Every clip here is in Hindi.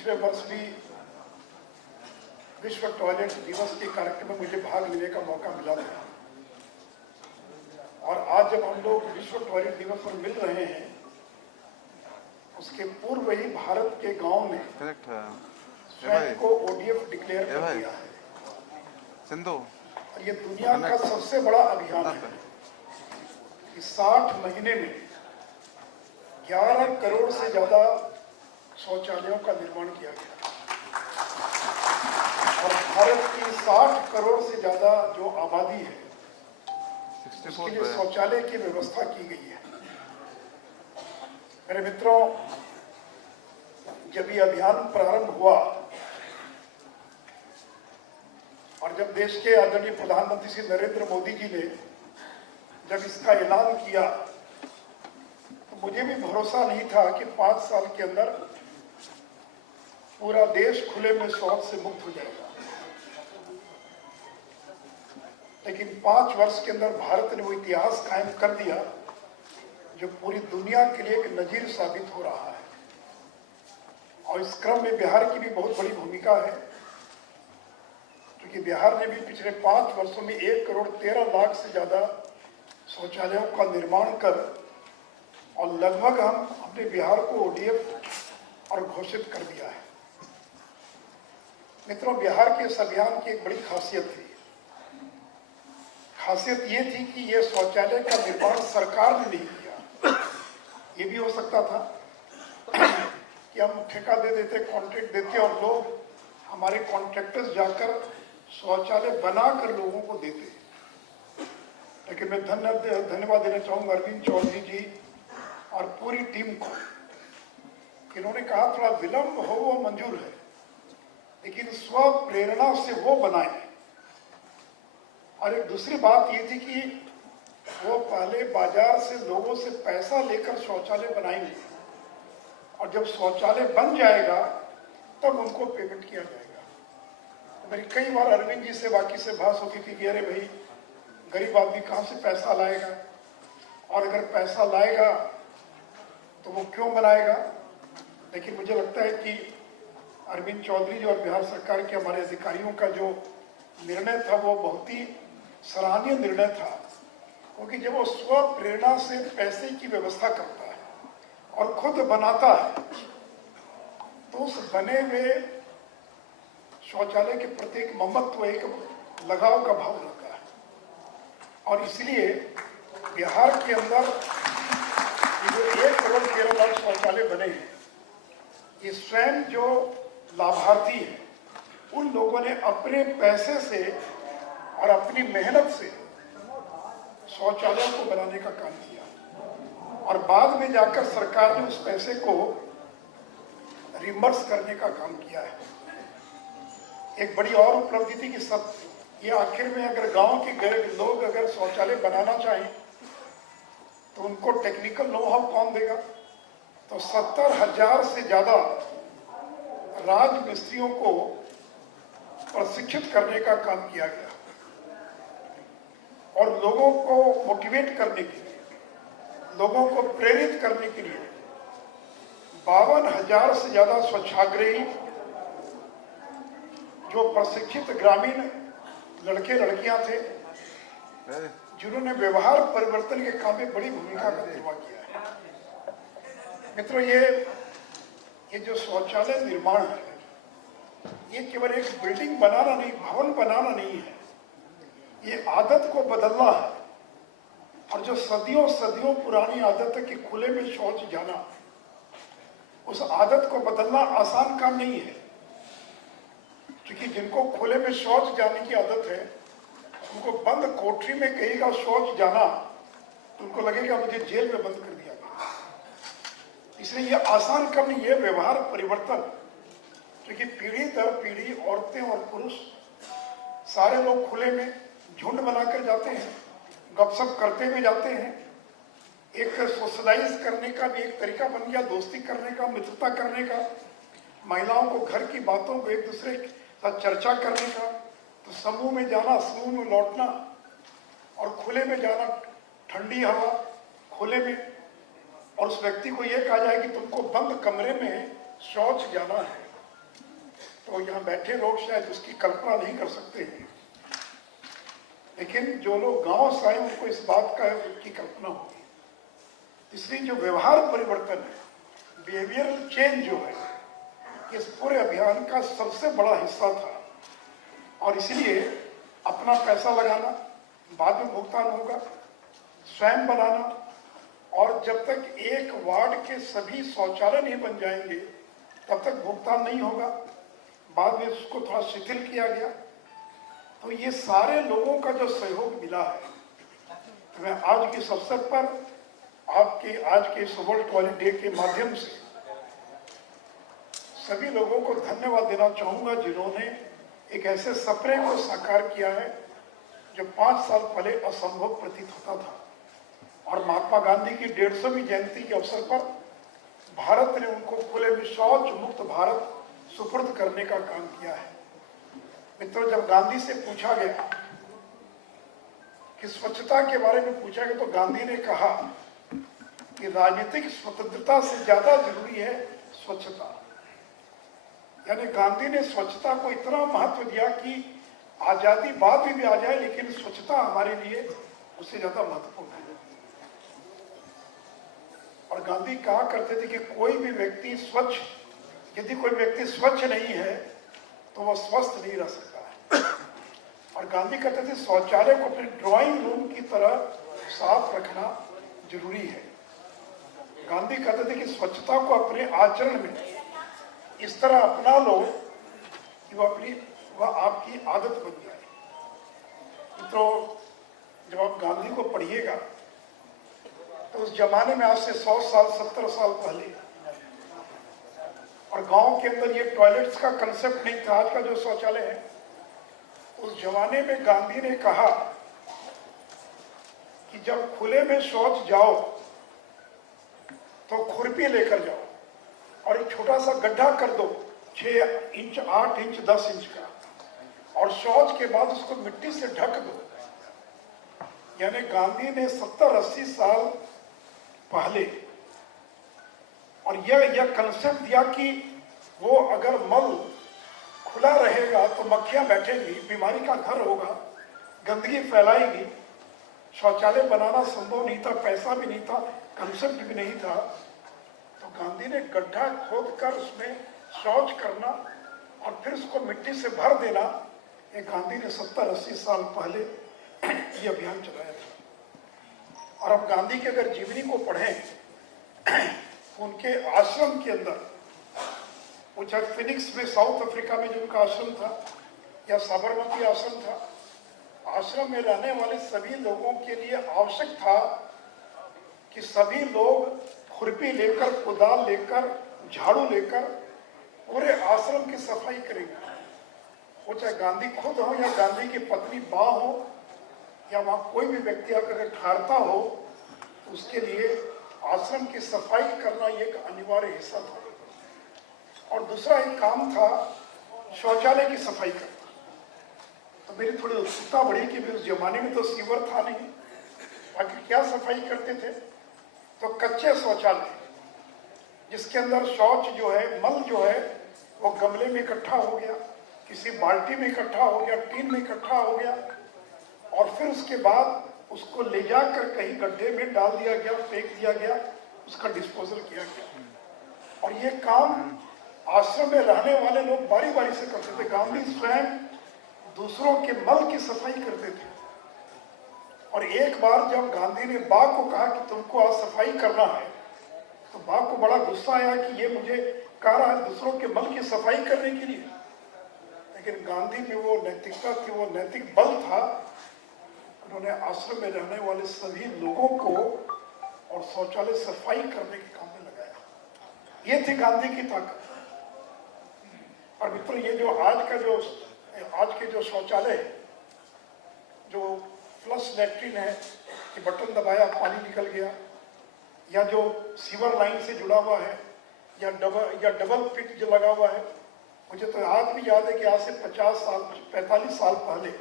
पिछले वर्ष भी विश्व टॉयलेट दिवस के कार्यक्रम में मुझे भाग लेने का मौका मिला था और आज जब हम लोग विश्व टॉयलेट दिवस पर मिल रहे हैं, उसके पूर्व ही भारत के गांव ने स्वयं को ओडीएफ डिक्लेयर कर दिया है। सिंधु और ये दुनिया का सबसे बड़ा अभियान है कि 60 महीने में 11 करोड़ से ज्यादा शौचालयों का निर्माण किया गया और भारत की 60 करोड़ से ज्यादा जो आबादी है उसके लिए शौचालय की व्यवस्था की गई है। मेरे मित्रों, जब ये अभियान प्रारंभ हुआ और जब देश के आदरणीय प्रधानमंत्री श्री नरेंद्र मोदी जी ने जब इसका ऐलान किया तो मुझे भी भरोसा नहीं था कि 5 साल के अंदर पूरा देश खुले में शौच से मुक्त हो जाएगा। लेकिन 5 वर्ष के अंदर भारत ने वो इतिहास कायम कर दिया जो पूरी दुनिया के लिए एक नजीर साबित हो रहा है। और इस क्रम में बिहार की भी बहुत बड़ी भूमिका है, क्योंकि बिहार ने भी पिछले 5 वर्षों में 1 करोड़ 13 लाख से ज्यादा शौचालयों का निर्माण कर और लगभग हम अपने बिहार को ओडीएफ और घोषित कर दिया है। मित्रों, बिहार के इस अभियान की एक बड़ी खासियत थी। खासियत ये थी कि ये शौचालय का निर्माण सरकार ने नहीं किया। ये भी हो सकता था कि हम ठेका दे देते, कॉन्ट्रैक्ट देते और लोग हमारे कॉन्ट्रैक्टर्स जाकर शौचालय बनाकर लोगों को देते। लेकिन मैं धन्यवाद देना चाहूँगा अरविंद चौधरी जी और पूरी टीम को। इन्होंने कहा थोड़ा विलंब हो वो मंजूर है, लेकिन स्व प्रेरणा से वो बनाए। और एक दूसरी बात ये थी कि वो पहले बाजार से लोगों से पैसा लेकर शौचालय बनाएंगे और जब शौचालय बन जाएगा तब उनको पेमेंट किया जाएगा। तो मेरी कई बार अरविंद जी से बाकी से बात होती थी कि अरे भाई, गरीब आदमी कहाँ से पैसा लाएगा, और अगर पैसा लाएगा तो वो क्यों बनाएगा। लेकिन मुझे लगता है कि अरविंद चौधरी जी और बिहार सरकार के हमारे अधिकारियों का जो निर्णय था वो बहुत ही सराहनीय निर्णय था, क्योंकि जब वो स्व प्रेरणा से पैसे की व्यवस्था करता है और खुद बनाता है तो उस बने हुए शौचालय के प्रति एक ममत्व, एक लगाव का भाव रहता है। और इसलिए बिहार के अंदर ये जो 1 करोड़ 13 लाख शौचालय बने हैं, ये स्वयं जो लाभार्थी है उन लोगों ने अपने पैसे से और अपनी मेहनत से शौचालय को बनाने का काम किया और बाद में जाकर सरकार ने उस पैसे को रिमबर्स करने का काम किया है। एक बड़ी और उपलब्धि थी कि सब ये आखिर में अगर गांव के गरीब लोग अगर शौचालय बनाना चाहें तो उनको टेक्निकल नो हाउ कौन देगा। तो 70,000 से ज्यादा राज मिस्त्रियों को प्रशिक्षित करने का काम किया गया और लोगों को मोटिवेट करने के लिए, लोगों को प्रेरित करने के लिए 52,000 से ज्यादा स्वच्छाग्रही जो प्रशिक्षित ग्रामीण लड़के लड़कियां थे जिन्होंने व्यवहार परिवर्तन के काम में बड़ी भूमिका का निर्वाह किया है। मित्रों, ये जो शौचालय निर्माण है ये केवल एक बिल्डिंग बनाना नहीं, भवन बनाना नहीं है, ये आदत को बदलना है। और जो सदियों सदियों पुरानी आदत है कि खुले में शौच जाना, उस आदत को बदलना आसान काम नहीं है। क्योंकि जिनको खुले में शौच जाने की आदत है उनको बंद कोठरी में कहेगा शौच जाना तो उनको लगेगा मुझे जेल में बंद कर दिया गया। इसलिए ये आसान काम नहीं, ये व्यवहार परिवर्तन, क्योंकि पीढ़ी दर पीढ़ी औरतें और पुरुष सारे लोग खुले में झुंड बनाकर जाते हैं, गपशप करते हुए जाते हैं। एक सोशलाइज करने का भी एक तरीका बन गया, दोस्ती करने का, मित्रता करने का, महिलाओं को घर की बातों को एक दूसरे के साथ चर्चा करने का। तो समूह में जाना, समूह में लौटना और खुले में जाना, ठंडी हवा खुले में, और उस व्यक्ति को यह कहा जाए कि तुमको बंद कमरे में शौच जाना है तो यहाँ बैठे लोग शायद उसकी कल्पना नहीं कर सकते हैं, लेकिन जो लोग गांव से आए उनको इस बात का की कल्पना होगी। इसलिए जो व्यवहार परिवर्तन है, बिहेवियरल चेंज जो है, इस पूरे अभियान का सबसे बड़ा हिस्सा था। और इसलिए अपना पैसा लगाना, बाद में भुगतान होगा, स्वयं बनाना, और जब तक एक वार्ड के सभी शौचालय नहीं बन जाएंगे तब तक भुगतान नहीं होगा। बाद में उसको थोड़ा शिथिल किया गया। तो ये सारे लोगों का जो सहयोग मिला है, तो मैं आज के इस अवसर पर आपके आज के इस वर्ल्ड टॉयलेट डे के माध्यम से सभी लोगों को धन्यवाद देना चाहूँगा, जिन्होंने एक ऐसे सपने को साकार किया है जो 5 साल पहले असंभव प्रतीत होता था। और महात्मा गांधी की 150वीं जयंती के अवसर पर भारत ने उनको खुले में शौच मुक्त भारत सुपुर्द करने का काम किया है। मित्रों, जब गांधी से पूछा गया कि स्वच्छता के बारे में पूछा गया, तो गांधी ने कहा कि राजनीतिक स्वतंत्रता से ज्यादा जरूरी है स्वच्छता। यानी गांधी ने स्वच्छता को इतना महत्व दिया कि आजादी बाद में भी आ जाए, लेकिन स्वच्छता हमारे लिए उससे ज्यादा महत्वपूर्ण है। और गांधी कहा करते थे कि कोई भी व्यक्ति स्वच्छ, यदि कोई व्यक्ति स्वच्छ नहीं है तो वह स्वस्थ नहीं रह सकता है। और गांधी कहते थे शौचालय को अपने ड्राइंग रूम की तरह साफ रखना जरूरी है। गांधी कहते थे कि स्वच्छता को अपने आचरण में इस तरह अपना लो कि वह आपकी आदत बन जाए। तो जब आप गांधी को पढ़िएगा तो उस जमाने में, आज से 100 साल 70 साल पहले, और गांव के अंदर ये टॉयलेट्स का कंसेप्ट नहीं था, आज का जो शौचालय है, उस जमाने में गांधी ने कहा कि जब खुले में शौच जाओ तो खुरपी लेकर जाओ और एक छोटा सा गड्ढा कर दो 6 इंच 8 इंच 10 इंच का, और शौच के बाद उसको मिट्टी से ढक दो। यानी गांधी ने 70-80 साल पहले और यह कंसेप्ट दिया कि वो अगर मल खुला रहेगा तो मक्खियां बैठेंगी, बीमारी का घर होगा, गंदगी फैलाएगी, शौचालय बनाना संभव नहीं था, पैसा भी नहीं था, कंसेप्ट भी नहीं था। तो गांधी ने गड्ढा खोदकर उसमें शौच करना और फिर उसको मिट्टी से भर देना, ये गांधी ने 70-80 साल पहले ये अभियान चलाया था। और अब गांधी के अगर जीवनी को पढ़ें, उनके आश्रम के अंदर, वो चाहे फिनिक्स में साउथ अफ्रीका में जो उनका आश्रम था या साबरमती आश्रम था, आश्रम में रहने वाले सभी लोगों के लिए आवश्यक था कि सभी लोग खुरपी लेकर, कुदाल लेकर, झाड़ू लेकर पूरे आश्रम की सफाई करेंगे। वो चाहे गांधी खुद हो या गांधी की पत्नी बा हो या वहाँ कोई भी व्यक्ति अगर ठहरता हो, उसके लिए आश्रम की सफाई करना एक अनिवार्य हिस्सा था। और दूसरा एक काम था शौचालय की सफाई करना। तो मेरी थोड़ी उत्सुकता बढ़ी कि उस जमाने में तो सीवर था नहीं, बाकी क्या सफाई करते थे, तो कच्चे शौचालय जिसके अंदर शौच जो है, मल जो है, वो गमले में इकट्ठा हो गया, किसी बाल्टी में इकट्ठा हो गया, टीन में इकट्ठा हो गया, और फिर उसके बाद उसको ले जाकर कहीं गड्ढे में डाल दिया गया, फेंक दिया गया, उसका डिस्पोजल किया गया। और ये काम आश्रम में रहने वाले लोग बारी बारी से करते थे। गांधी स्वयं दूसरों के मल की सफाई करते थे। और एक बार जब गांधी ने बा को कहा कि तुमको आज सफाई करना है, तो बा को बड़ा गुस्सा आया कि ये मुझे कह रहा है दूसरों के मल की सफाई करने के लिए। लेकिन गांधी में वो नैतिकता थी, वो नैतिक बल था। उन्होंने आश्रम में रहने वाले सभी लोगों को और शौचालय सफाई करने के काम में लगाया। ये थी गांधी की ताकत। और मित्रों, ये जो आज के जो शौचालय है, जो फ्लश लैट्रिन है कि बटन दबाया पानी निकल गया, या जो सीवर लाइन से जुड़ा हुआ है, या डबल पिट जो लगा हुआ है, मुझे तो आज भी याद है कि आज से 45 साल पहले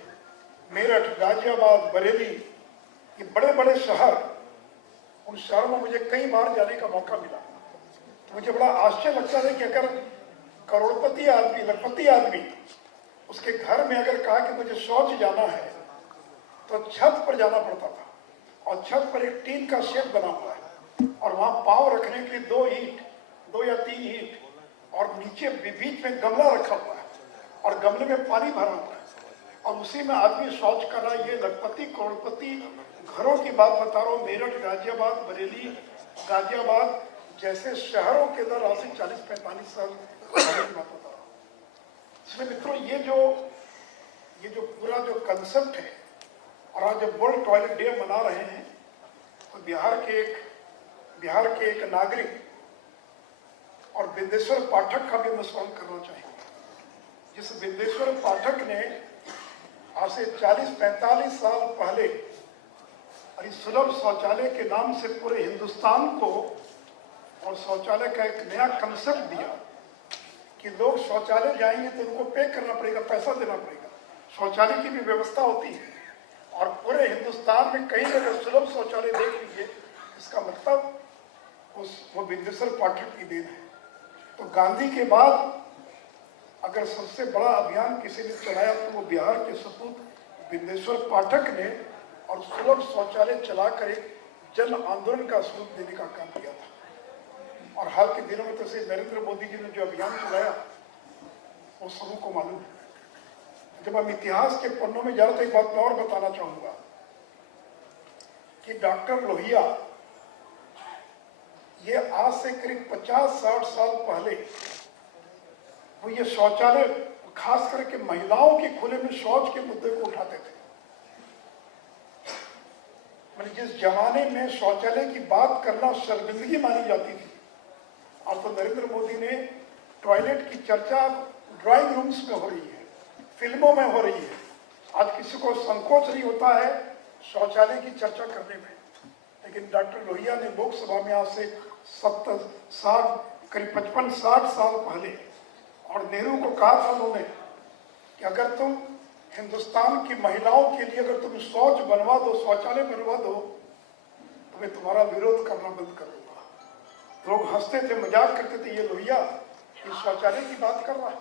मेरठ, गाजियाबाद, बरेली, ये बड़े बड़े शहर, उन शहरों में मुझे कई बार जाने का मौका मिला। तो मुझे बड़ा आश्चर्य लगता है कि अगर करोड़पति आदमी, लखपति आदमी, उसके घर में अगर कहा कि मुझे शौच जाना है तो छत पर जाना पड़ता था, और छत पर एक टीन का शेड बना हुआ है और वहां पांव रखने के लिए 2 ईंट, 2 या 3 ईंट, और नीचे बीच में गमला रखा हुआ है और गमले में पानी भरा हुआ है और उसी में आदमी शौच कर रहा है। ये लखपति करोड़पति घरों की बात बता रहा हूँ। मेरठ, गाजियाबाद, बरेली, गाजियाबाद जैसे शहरों के अंदर आज से 40-45 साल की बात बता रहा हूँ। इसलिए मित्रों, ये जो पूरा जो कंसेप्ट है, और आज जब वर्ल्ड टॉयलेट डे मना रहे हैं तो बिहार के एक नागरिक और बिंदेश्वर पाठक का भी मैं स्मरण करना चाहेंगे। जिस बिंदेश्वर पाठक ने आज से 40-45 साल पहले सुलभ शौचालय के नाम से पूरे हिंदुस्तान को और शौचालय का एक नया कंसेप्ट दिया कि लोग शौचालय जाएंगे तो उनको पे करना पड़ेगा, पैसा देना पड़ेगा, शौचालय की भी व्यवस्था होती है, और पूरे हिंदुस्तान में कहीं अगर सुलभ शौचालय देख लीजिए, इसका मतलब वो बिंदेश्वर पाठक की देन है। तो गांधी के बाद अगर सबसे बड़ा अभियान किसी ने चलाया तो वो बिहार के सपूत बिंदेश्वर पाठक ने, और सुलभ शौचालय चलाकर एक जन आंदोलन का स्वरूप देने का काम किया था। और हाल के दिनों में तो से नरेंद्र मोदी जी ने जो अभियान चलाया वो सबको मालूम है। जब हम इतिहास के पन्नों में जा रहे थे, एक बात मैं और बताना चाहूंगा कि डॉक्टर लोहिया, ये आज से करीब 50-60 साल पहले वो ये शौचालय, खास करके महिलाओं के खुले में शौच के मुद्दे को उठाते थे। मैंने जिस जमाने में शौचालय की बात करना शर्मिंदगी मानी जाती थी, अब तो नरेंद्र मोदी ने टॉयलेट की चर्चा ड्राइंग रूम्स में हो रही है, फिल्मों में हो रही है। आज किसी को संकोच नहीं होता है शौचालय की चर्चा करने में। लेकिन डॉक्टर लोहिया ने लोकसभा में आज से 70-60 करीब 55-60 साल पहले, और नेहरू को कहा था उन्होंने कि अगर तुम हिंदुस्तान की महिलाओं के लिए अगर तुम शौच बनवा दो, शौचालय बनवा दो, तो मैं तुम्हारा विरोध करना बंद कर दूंगा। लोग हंसते थे, मजाक करते थे, ये लोहिया ये शौचालय की बात कर रहा है,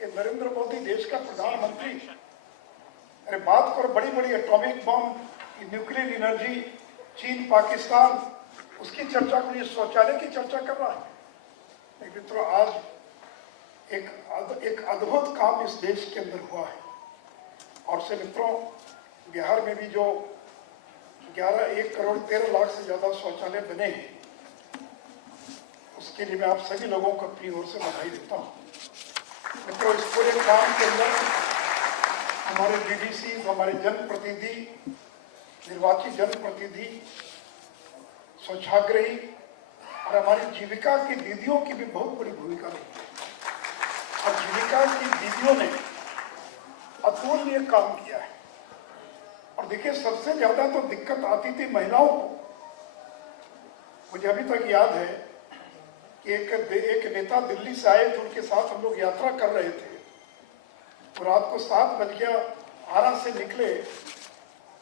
ये नरेंद्र मोदी देश का प्रधानमंत्री, अरे बात करो बड़ी बड़ी एटॉमिक बम, न्यूक्लियर एनर्जी, चीन, पाकिस्तान, उसकी चर्चा को ये शौचालय की चर्चा कर रहा है। मित्रों, आज एक अद्भुत काम इस देश के अंदर हुआ है। और से मित्रों, बिहार में भी जो 1 करोड़ 13 लाख से ज्यादा शौचालय बने हैं, उसके लिए मैं आप सभी लोगों को अपनी ओर से बधाई देता हूँ। मित्रों, इस पूरे काम के अंदर हमारे बीडीसी, हमारे जनप्रतिनिधि, निर्वाचित जनप्रतिनिधि, स्वच्छाग्रही और हमारी जीविका की दीदियों की भी बहुत बड़ी भूमिका रही है। और जीविका की दीदियों ने अतुलनीय काम किया है। और देखिए, सबसे ज्यादा तो दिक्कत आती थी महिलाओं को। मुझे अभी तक याद है कि एक नेता दिल्ली से आए थे, उनके साथ हम लोग यात्रा कर रहे थे, तो रात को 7 बज गया, आरा से निकले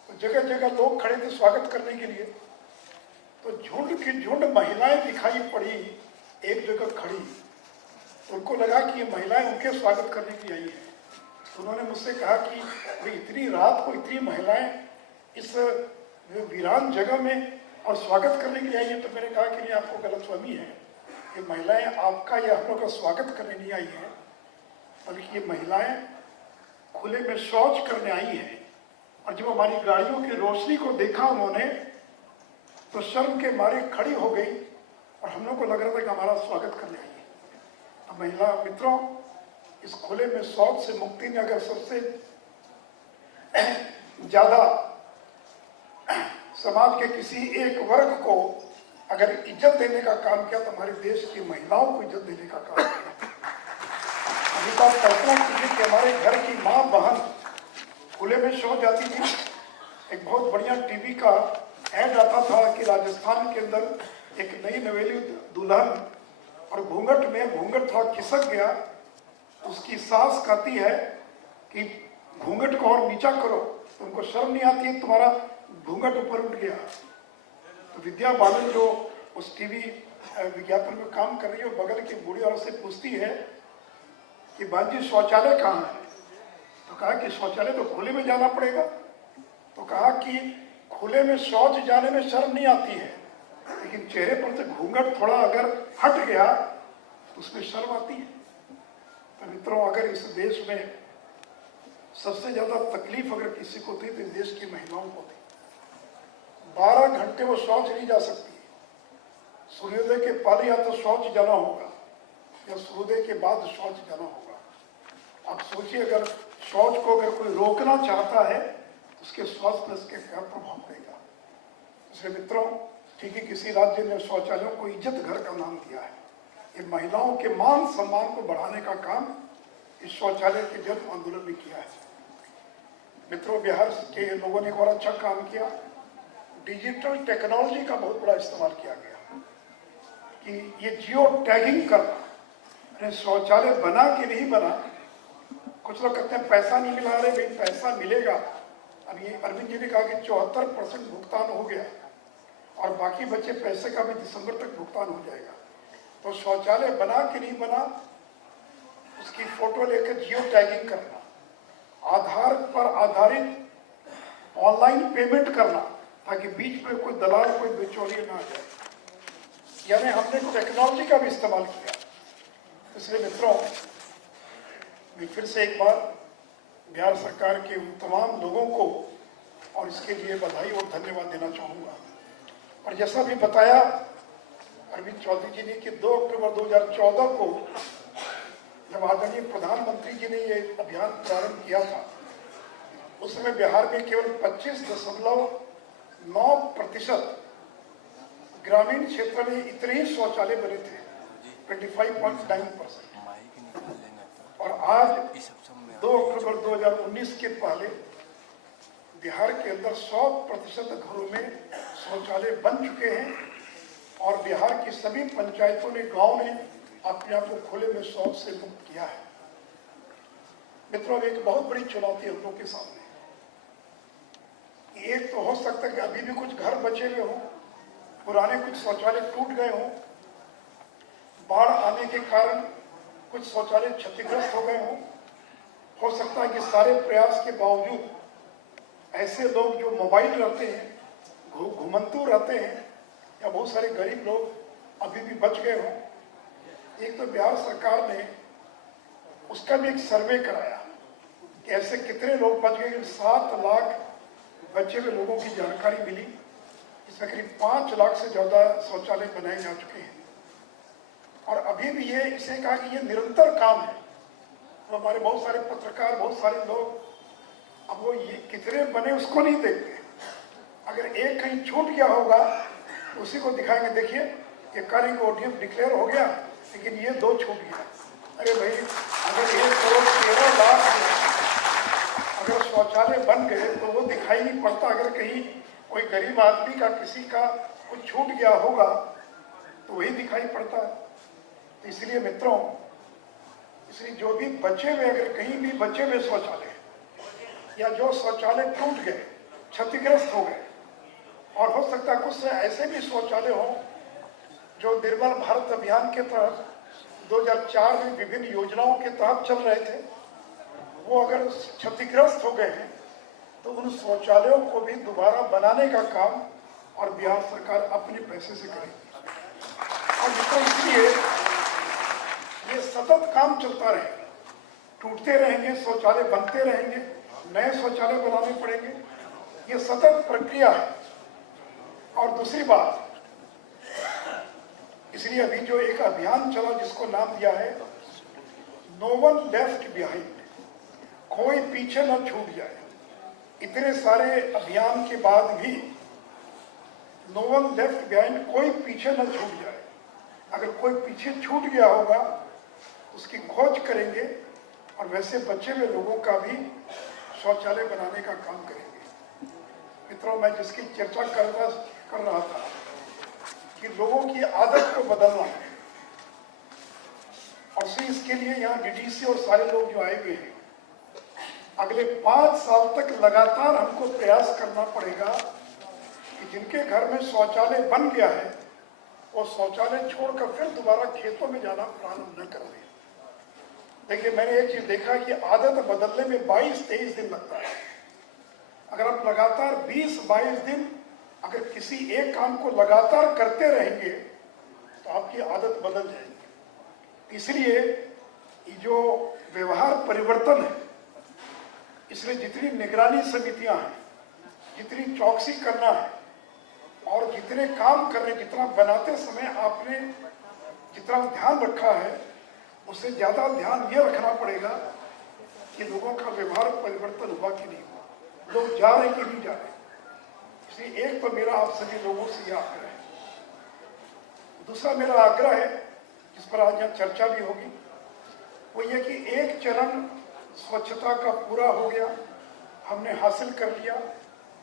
तो जगह जगह लोग खड़े थे स्वागत करने के लिए। तो झुंड की झुंड महिलाएं दिखाई पड़ी एक जगह खड़ी, तो उनको लगा कि ये महिलाएं उनके स्वागत करने के लिए आई है। तो उन्होंने मुझसे कहा कि भाई इतनी रात को इतनी महिलाएं इस वीरान जगह में और स्वागत करने के लिए आई है। तो मैंने कहा कि नहीं, आपको गलतफहमी है, ये महिलाएं आपका या हम लोग का स्वागत करने नहीं आई है, बल्कि ये महिलाएं खुले में शौच करने आई है। और जब हमारी गाड़ियों की रोशनी को देखा उन्होंने, तो शर्म के मारे खड़ी हो गई और हम लोग को लग रहा था कि हमारा स्वागत करने आई है। तो महिला मित्रों, इस खुले में शौच से मुक्ति ने अगर सबसे ज्यादा समाज के किसी एक वर्ग को अगर इज्जत देने का काम किया तो हमारे देश की महिलाओं को इज्जत देने का काम किया। अभी तो आप कल्पना कीजिए कि हमारे घर की माँ बहन खुले में शौच जाती थी। एक बहुत बढ़िया टीवी का ऐड आता था कि राजस्थान के अंदर एक नई नवेली दुल्हन और घूंघट थोड़ा खिसक गया, उसकी सास कहती है कि घूंघट को और नीचा करो, तुमको शर्म नहीं आती है, तुम्हारा घूंघट ऊपर उठ गया। तो विद्या बालन जो उस टीवी विज्ञापन में काम कर रही है, बगल की बूढ़ी औरत से पूछती है कि बाजी शौचालय कहाँ है? तो कहा कि शौचालय तो खुले में जाना पड़ेगा। तो कहा कि खुले में शौच जाने में शर्म नहीं आती है, लेकिन चेहरे पर से घूंघट थोड़ा अगर हट गया तो उसमें शर्म आती है। तो मित्रों, अगर इस देश में सबसे ज्यादा तकलीफ अगर किसी को थी तो इस देश की महिलाओं को थी। 12 घंटे वो शौच नहीं जा सकती। सूर्योदय के पहले या तो शौच जाना होगा या सूर्योदय के बाद शौच जाना होगा। आप सोचिए, अगर शौच को अगर कोई रोकना चाहता है तो उसके स्वास्थ्य पर इसके क्या प्रभाव पड़ेगा। इसलिए मित्रों, ठीक है, किसी राज्य ने शौचालयों को इज्जत घर का नाम दिया है। ये महिलाओं के मान सम्मान को बढ़ाने का काम इस शौचालय के जन आंदोलन में किया है। मित्रों, बिहार के लोगों ने एक और अच्छा काम किया। डिजिटल टेक्नोलॉजी का बहुत बड़ा इस्तेमाल किया गया कि ये जियो टैगिंग करना, अरे शौचालय बना कि नहीं बना। कुछ लोग कहते हैं पैसा नहीं मिला, रहे भाई पैसा मिलेगा। अब ये अरविंद जी ने कहा कि 74% भुगतान हो गया और बाकी बचे पैसे का भी दिसंबर तक भुगतान हो जाएगा। तो शौचालय बना कि नहीं बना, उसकी फोटो लेकर जियो टैगिंग करना, आधार पर आधारित ऑनलाइन पेमेंट करना, ताकि बीच में कोई दलाल, कोई बिचौलिया ना आ जाए। यानी हमने टेक्नोलॉजी का भी इस्तेमाल किया। इसलिए मित्रों, मैं फिर से एक बार बिहार सरकार के उन तमाम लोगों को और इसके लिए बधाई और धन्यवाद देना चाहूँगा। और जैसा भी बताया अरविंद चौधरी जी ने कि 2 अक्टूबर 2014 को जब आदरणीय प्रधानमंत्री जी ने ये अभियान प्रारंभ किया था, उस समय बिहार में केवल 25.9% ग्रामीण क्षेत्र में इतने ही शौचालय बने थे, 25.9%। और आज 2 अक्टूबर 2019 के पहले बिहार के अंदर 100% घरों में शौचालय बन चुके हैं और बिहार की सभी पंचायतों ने, गांव ने अपने आप को खुले में शौच से मुक्त किया है। मित्रों, एक बहुत बड़ी चुनौती हम लोग के सामने। एक तो हो सकता है कि अभी भी कुछ घर बचे हुए हों, पुराने कुछ शौचालय टूट गए हों, बाढ़ आने के कारण कुछ शौचालय क्षतिग्रस्त हो गए हों। हो सकता है कि सारे प्रयास के बावजूद ऐसे लोग जो मोबाइल रहते हैं, घुमंतू रहते हैं, या बहुत सारे गरीब लोग अभी भी बच गए हों। एक तो बिहार सरकार ने उसका भी एक सर्वे कराया कि ऐसे कितने लोग बच गए। 7 लाख बचे हुए लोगों की जानकारी मिली। इसमें करीब 5 लाख से ज्यादा शौचालय बनाए जा चुके हैं। और अभी भी ये इसे कहा कि ये निरंतर काम है। तो हमारे बहुत सारे पत्रकार, बहुत सारे लोग, अब वो ये कितने बने उसको नहीं देखते। अगर एक कहीं छूट गया होगा तो उसी को दिखाएंगे, देखिए ये करेंगे ODF डिक्लेयर हो गया, लेकिन ये 2 छूट गया। अरे भाई, अगर 1,13,00,000 अगर शौचालय बन गए तो वो दिखाई नहीं पड़ता। अगर कहीं कोई गरीब आदमी का, किसी का कुछ छूट गया होगा तो वही दिखाई पड़ता है। तो इसलिए मित्रों, इसलिए जो भी बचे हुए, अगर कहीं भी बचे हुए शौचालय या जो शौचालय टूट गए, क्षतिग्रस्त हो गए, और हो सकता है कुछ ऐसे भी शौचालय हो जो निर्मल भारत अभियान के तहत 2004 में विभिन्न योजनाओं के तहत चल रहे थे, वो अगर क्षतिग्रस्त हो गए हैं तो उन शौचालयों को भी दोबारा बनाने का काम और बिहार सरकार अपने पैसे से करेगी। और मित्रों, इसलिए ये सतत काम चलता रहेगा। टूटते रहेंगे शौचालय, बनते रहेंगे, नए शौचालय बनाने पड़ेंगे। ये सतत प्रक्रिया है। और दूसरी बात, इसलिए अभी जो एक अभियान चला जिसको नाम दिया है नो वन लेफ्ट बिहाइंड, कोई पीछे न छूट जाए। इतने सारे अभियान के बाद भी नो वन लेफ्ट बिहाइंड, कोई पीछे न छूट जाए। अगर कोई पीछे छूट गया होगा उसकी खोज करेंगे और वैसे बचे हुए लोगों का भी शौचालय बनाने का काम करेंगे। मित्रों, मैं जिसकी चर्चा कर रहा था कि लोगों की आदत को बदलना है, और इसके लिए यहाँ DDC और सारे लोग जो आए हुए हैं, अगले 5 साल तक लगातार हमको प्रयास करना पड़ेगा कि जिनके घर में शौचालय बन गया है वो शौचालय छोड़कर फिर दोबारा खेतों में जाना प्रारंभ न करें। देखिए, मैंने एक चीज देखा कि आदत बदलने में 22-23 दिन लगता है। अगर आप लगातार 20-22 दिन अगर किसी एक काम को लगातार करते रहेंगे तो आपकी आदत बदल जाएगी। इसलिए ये जो व्यवहार परिवर्तन है, इसलिए जितनी निगरानी समितियां हैं, जितनी चौकसी करना है और जितने काम करने, जितना बनाते समय आपने जितना ध्यान रखा है, उससे ज्यादा ध्यान ये रखना पड़ेगा कि लोगों का व्यवहार परिवर्तन हुआ कि नहीं हुआ, लोग जा रहे कि नहीं जा रहे। इसलिए एक तो मेरा आप सभी लोगों से यह आग्रह है। दूसरा मेरा आग्रह है, जिस पर आज यहाँ चर्चा भी होगी, वो ये कि एक चरण स्वच्छता का पूरा हो गया, हमने हासिल कर लिया,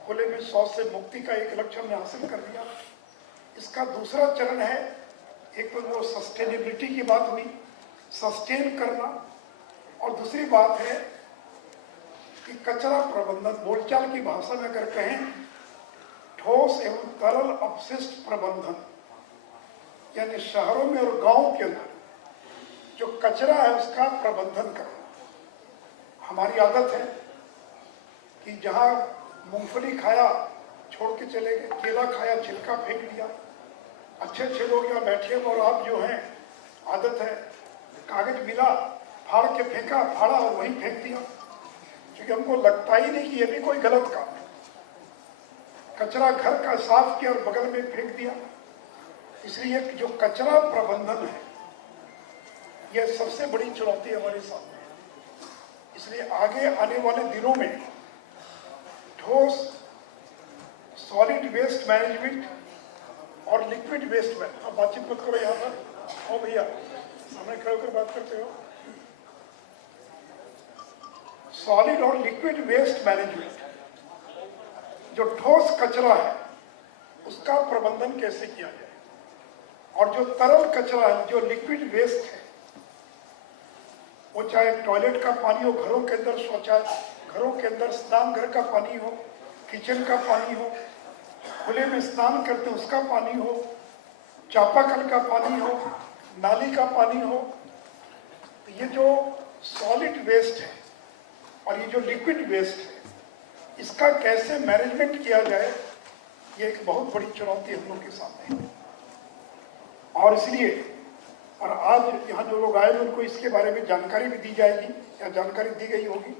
खुले में शौच से मुक्ति का एक लक्ष्य हमने हासिल कर लिया। इसका दूसरा चरण है, एक तो वो सस्टेनेबिलिटी की बात हुई, सस्टेन करना, और दूसरी बात है कि कचरा प्रबंधन, बोलचाल की भाषा में अगर कहें, ठोस एवं तरल अपशिष्ट प्रबंधन, यानी शहरों में और गांव के अंदर जो कचरा है उसका प्रबंधन करना। हमारी आदत है कि जहां मूंगफली खाया छोड़ के चले गए, केला खाया छिलका फेंक दिया। अच्छे लोग यहाँ बैठे और आप जो हैं, आदत है कागज मिला फाड़ के फेंका, फाड़ा और वहीं फेंक दिया, क्योंकि हमको लगता ही नहीं कि ये भी कोई गलत काम है। कचरा घर का साफ किया और बगल में फेंक दिया। इसलिए जो कचरा प्रबंधन है, यह सबसे बड़ी चुनौती हमारे सामने है। इसलिए आगे आने वाले दिनों में ठोस सॉलिड वेस्ट मैनेजमेंट और लिक्विड वेस्ट मैनेजमेंट, आप बातचीत मत करो यहाँ पर, ओ भैया सामने खड़े होकर बात करते हो। सॉलिड और लिक्विड वेस्ट मैनेजमेंट, जो ठोस कचरा है उसका प्रबंधन कैसे किया जाए, और जो तरल कचरा है, जो लिक्विड वेस्ट है, वो चाहे टॉयलेट का पानी हो, घरों के अंदर शौचालय, घरों के अंदर स्नान घर का पानी हो, किचन का पानी हो, खुले में स्नान करते उसका पानी हो, चापाकल का पानी हो, नाली का पानी हो। तो ये जो सॉलिड वेस्ट है और ये जो लिक्विड वेस्ट है, इसका कैसे मैनेजमेंट किया जाए, ये एक बहुत बड़ी चुनौती हम लोग के सामने है। और इसलिए, और आज यहाँ जो लोग आए उनको इसके बारे में जानकारी भी दी जाएगी या जानकारी दी गई होगी।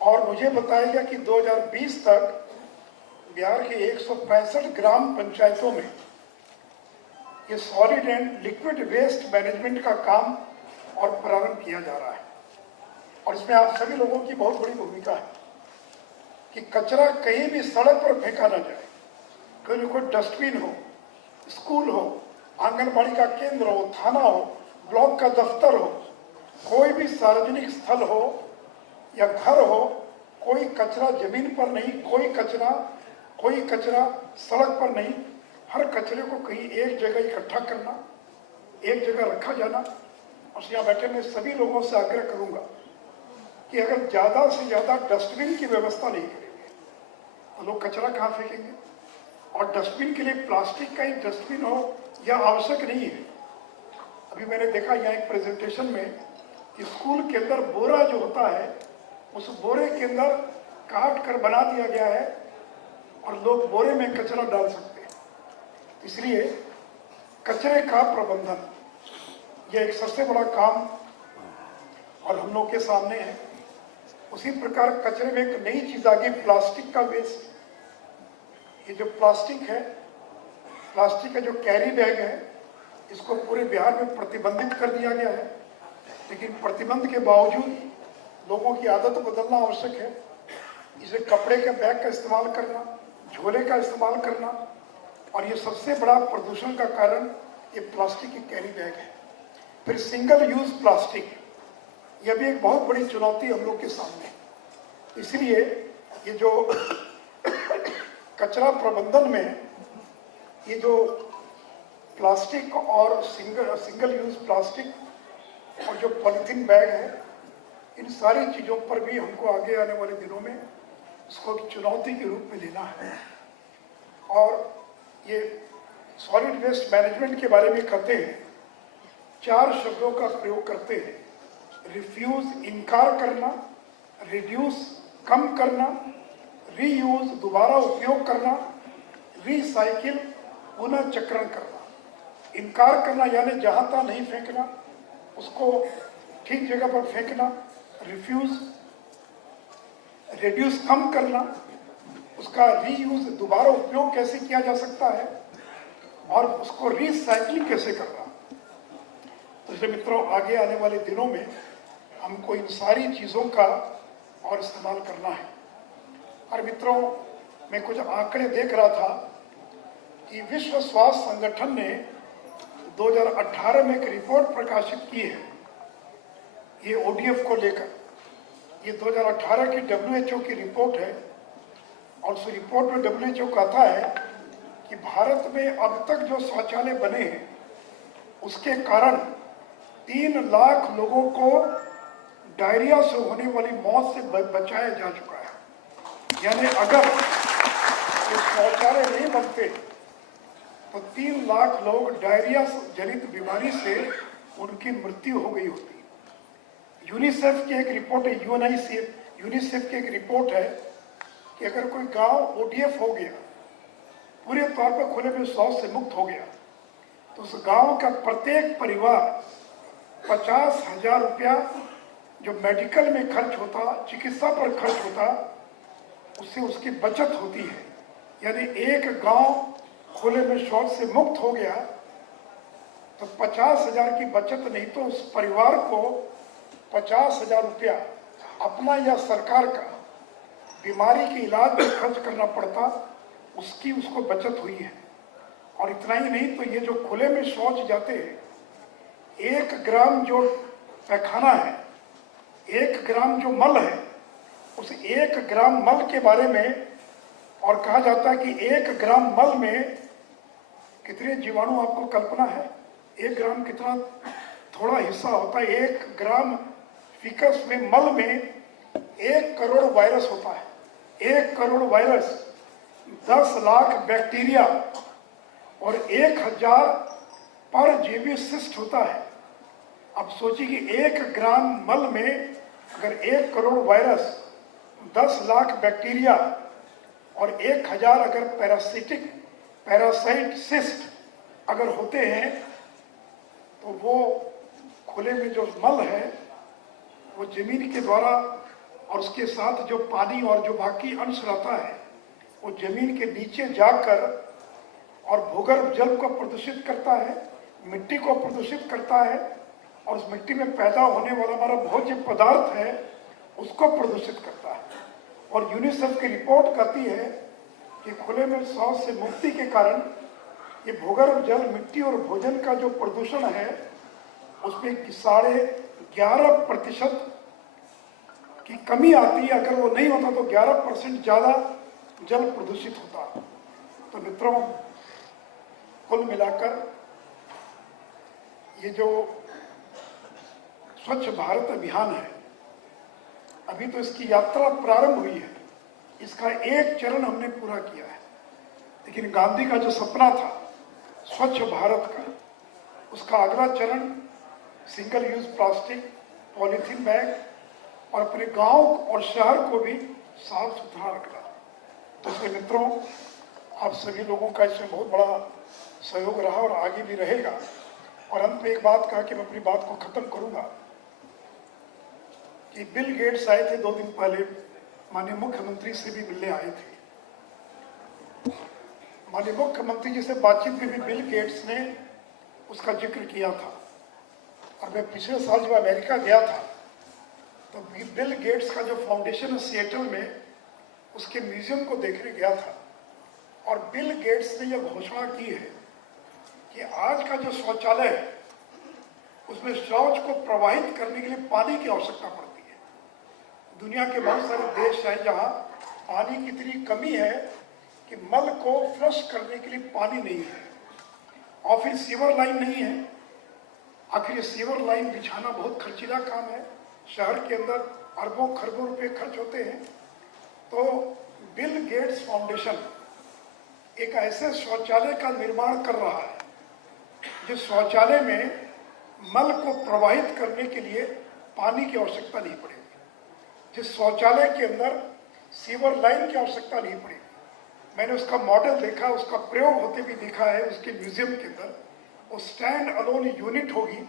और मुझे बताया गया कि 2020 तक बिहार के 165 ग्राम पंचायतों में ये solid and liquid waste management का काम और प्रारंभ किया जा रहा है। और इसमें आप सभी लोगों की बहुत बड़ी भूमिका है कि कचरा कहीं भी सड़क पर फेंका ना जाए। कहीं कोई डस्टबिन हो, स्कूल हो, आंगनबाड़ी का केंद्र हो, थाना हो, ब्लॉक का दफ्तर हो, कोई भी सार्वजनिक स्थल हो या घर हो, कोई कचरा जमीन पर नहीं, कोई कचरा सड़क पर नहीं। हर कचरे को कहीं एक जगह इकट्ठा करना, एक जगह रखा जाना। और यहाँ बैठे मैं सभी लोगों से आग्रह करूंगा कि अगर ज्यादा से ज्यादा डस्टबिन की व्यवस्था नहीं करेंगे तो लोग कचरा कहाँ फेंकेंगे। और डस्टबिन के लिए प्लास्टिक का ही डस्टबिन हो यह आवश्यक नहीं है। अभी मैंने देखा यहाँ एक प्रेजेंटेशन में कि स्कूल के अंदर बोरा जो होता है, उस बोरे के अंदर काट कर बना दिया गया है और लोग बोरे में कचरा डाल सकते हैं। इसलिए कचरे का प्रबंधन यह एक सबसे बड़ा काम और हम लोग के सामने है। उसी प्रकार कचरे में एक नई चीज आ गई, प्लास्टिक का वेस्ट। ये जो प्लास्टिक है, प्लास्टिक का जो कैरी बैग है, इसको पूरे बिहार में प्रतिबंधित कर दिया गया है। लेकिन प्रतिबंध के बावजूद लोगों की आदत बदलना आवश्यक है। इसे कपड़े के बैग का इस्तेमाल करना, झोले का इस्तेमाल करना, और ये सबसे बड़ा प्रदूषण का कारण ये प्लास्टिक की कैरी बैग है। फिर सिंगल यूज प्लास्टिक, यह भी एक बहुत बड़ी चुनौती हम लोग के सामने। इसलिए ये जो कचरा प्रबंधन में ये जो प्लास्टिक और सिंगल यूज प्लास्टिक और जो पॉलीथीन बैग है, इन सारी चीजों पर भी हमको आगे आने वाले दिनों में इसको एक चुनौती के रूप में लेना है। और ये सॉलिड वेस्ट मैनेजमेंट के बारे में कहते हैं, 4 शब्दों का प्रयोग करते हैं रिफ्यूज इनकार करना, रिड्यूस कम करना, रीयूज दोबारा उपयोग करना, रिसाइकिल पुनः चक्रण करना। इनकार करना यानी जहां तहां नहीं फेंकना, उसको ठीक जगह पर फेंकना। रिफ्यूज, रिड्यूस कम करना, उसका रीयूज दोबारा उपयोग कैसे किया जा सकता है, और उसको रिसाइकलिंग कैसे करना। तो इसलिए मित्रों, आगे आने वाले दिनों में हमको इन सारी चीज़ों का और इस्तेमाल करना है। और मित्रों, मैं कुछ आंकड़े देख रहा था कि विश्व स्वास्थ्य संगठन ने 2018 में एक रिपोर्ट प्रकाशित की है ये ODF को लेकर। ये 2018 की WHO की रिपोर्ट है, और उस रिपोर्ट में WHO कहता है कि भारत में अब तक जो शौचालय बने हैं उसके कारण 3 लाख लोगों को डायरिया से होने वाली मौत से बचाया जा चुका है। यानी अगर ये शौचालय नहीं बनते तो 3 लाख लोग डायरिया जनित बीमारी से उनकी मृत्यु हो गई होती। यूनिसेफ की एक रिपोर्ट है, यूनिसेफ की एक रिपोर्ट है कि अगर कोई गांव ODF हो गया, पूरे तौर पर खुले में शौच से मुक्त हो गया, तो उस गांव का प्रत्येक परिवार 50,000 रुपया जो मेडिकल में खर्च होता, चिकित्सा पर खर्च होता, उससे उसकी बचत होती है। यानी एक गांव खुले में शौच से मुक्त हो गया तो 50,000 की बचत नहीं तो उस परिवार को 50,000 रुपया अपना या सरकार का बीमारी के इलाज में खर्च करना पड़ता, उसकी उसको बचत हुई है। और इतना ही नहीं, तो ये जो खुले में शौच जाते हैं, 1 ग्राम जो पैखाना है, 1 ग्राम जो मल है, उस 1 ग्राम मल के बारे में और कहा जाता है कि 1 ग्राम मल में कितने जीवाणु आपको कल्पना है? 1 ग्राम कितना थोड़ा हिस्सा होता है। 1 ग्राम फिकस में, मल में 1 करोड़ वायरस होता है। 1 करोड़ वायरस, 10 लाख बैक्टीरिया और 1000 परजीवी शिष्ट होता है। अब सोचिए कि 1 ग्राम मल में अगर 1 करोड़ वायरस, 10 लाख बैक्टीरिया और 1000 अगर पैरासाइट शिष्ट अगर होते हैं, तो वो खुले में जो मल है वो जमीन के द्वारा और उसके साथ जो पानी और जो बाकी अंश रहता है वो जमीन के नीचे जाकर और भूगर्भ जल को प्रदूषित करता है, मिट्टी को प्रदूषित करता है, और उस मिट्टी में पैदा होने वाला हमारा भोज्य पदार्थ है उसको प्रदूषित करता है। और यूनिसेफ की रिपोर्ट कहती है कि खुले में शौच से मुक्ति के कारण ये भूगर्भ जल, मिट्टी और भोजन का जो प्रदूषण है उसमें 11.5% की कमी आती है। अगर वो नहीं होता तो 11% ज़्यादा जल प्रदूषित होता। तो मित्रों, कुल मिलाकर ये जो स्वच्छ भारत अभियान है, अभी तो इसकी यात्रा प्रारंभ हुई है, इसका एक चरण हमने पूरा किया है, लेकिन गांधी का जो सपना था स्वच्छ भारत का, उसका अगला चरण single use plastic, polythene bag और अपने गांव और शहर को भी साफ सुथरा रखना। तो इसलिए मित्रों, आप सभी लोगों का इसमें बहुत बड़ा सहयोग रहा और आगे भी रहेगा। और अंत में एक बात कहा कि मैं अपनी बात को खत्म करूंगा कि बिल गेट्स आए थे 2 दिन पहले, माननीय मुख्यमंत्री से भी मिलने आए थे। माननीय मुख्यमंत्री जी से बातचीत में भी बिल गेट्स ने उसका जिक्र किया था। और मैं पिछले साल जब अमेरिका गया था तो बिल गेट्स का जो फाउंडेशन है सिएटल में, उसके म्यूजियम को देखने गया था। और बिल गेट्स ने यह घोषणा की है कि आज का जो शौचालय है उसमें शौच को प्रवाहित करने के लिए पानी की आवश्यकता पड़ती है। दुनिया के बहुत सारे देश हैं जहां पानी की इतनी कमी है कि मल को फ्लश करने के लिए पानी नहीं है, और फिर सीवर लाइन नहीं है। आखिर सीवर लाइन बिछाना बहुत खर्चीला काम है, शहर के अंदर अरबों खरबों रुपए खर्च होते हैं। तो बिल गेट्स फाउंडेशन एक ऐसे शौचालय का निर्माण कर रहा है जिस शौचालय में मल को प्रवाहित करने के लिए पानी की आवश्यकता नहीं पड़ेगी, जिस शौचालय के अंदर सीवर लाइन की आवश्यकता नहीं पड़ेगी। मैंने उसका मॉडल देखा, उसका प्रयोग होते भी देखा है उसके म्यूजियम के अंदर। वो स्टैंड अलोन यूनिट होगी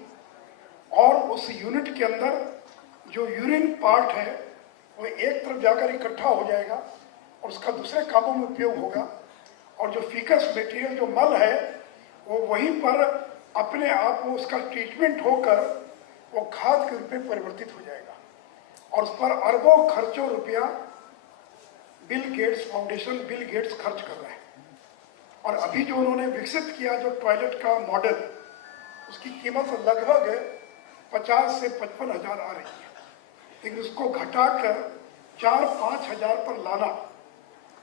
और उस यूनिट के अंदर जो यूरिन पार्ट है वो एक तरफ जाकर इकट्ठा हो जाएगा और उसका दूसरे कामों में उपयोग होगा, और जो फीकस मटेरियल जो मल है वो वहीं पर अपने आप वो उसका ट्रीटमेंट होकर वो खाद के रूप में परिवर्तित हो जाएगा। और उस पर अरबों खर्चों रुपया Bill Gates foundation, Bill Gates खर्च कर रहे हैं। और अभी जो उन्होंने विकसित किया जो टॉयलेट का मॉडल, उसकी कीमत लगभग 50 से 55 हजार आ रही है, लेकिन उसको घटाकर 4-5 हजार पर लाना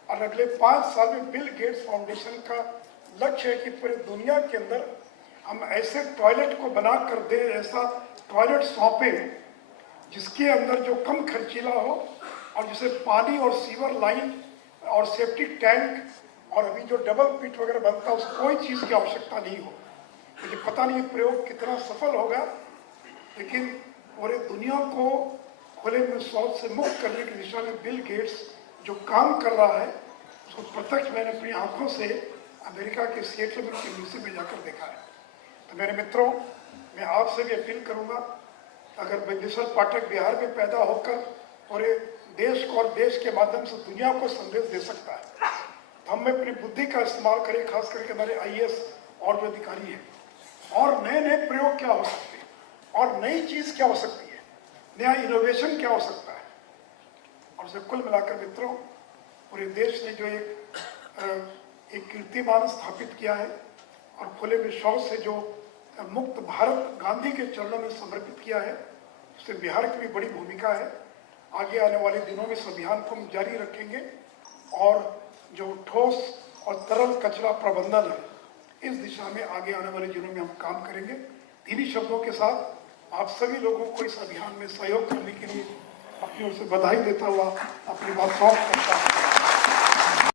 और अगले 5 साल में बिल गेट्स फाउंडेशन का लक्ष्य है कि पूरी दुनिया के अंदर हम ऐसे टॉयलेट को बना कर दे, ऐसा टॉयलेट सौंपे जिसके अंदर जो कम खर्चीला हो और जिसे पानी और सीवर लाइन और सेफ्टी टैंक और अभी जो डबल पिट वगैरह बनता है उस कोई चीज़ की आवश्यकता नहीं हो। मुझे पता नहीं प्रयोग कितना सफल होगा, लेकिन पूरे दुनिया को खुले में शौच से मुक्त करने की दिशा में बिल गेट्स जो काम कर रहा है उसको प्रत्यक्ष मैंने अपनी आंखों से अमेरिका के सिएटल में यूनिवर्सिटी में जाकर देखा है। तो मेरे मित्रों, मैं आपसे भी अपील करूंगा, अगर विद्युषल पाठक बिहार में पैदा होकर पूरे देश को और देश के माध्यम से दुनिया को संदेश दे सकता है, तो हम अपनी बुद्धि का इस्तेमाल करें, खास करके हमारे IAS और जो अधिकारी हैं, और नए नए प्रयोग क्या हो सकते हैं और नई चीज़ क्या हो सकती है, नया इनोवेशन क्या हो सकता है। और उसे कुल मिलाकर मित्रों, पूरे देश ने जो एक कीर्तिमान स्थापित किया है और खुले में शौच से जो मुक्त भारत गांधी के चरणों में समर्पित किया है, उससे बिहार की भी बड़ी भूमिका है। आगे आने वाले दिनों में इस अभियान को हम जारी रखेंगे और जो ठोस और तरल कचरा प्रबंधन है इस दिशा में आगे आने वाले दिनों में हम काम करेंगे। इन्हीं शब्दों के साथ आप सभी लोगों को इस अभियान में सहयोग करने के लिए अपनी ओर से बधाई देता हुआ अपनी बात समाप्त करता हूँ।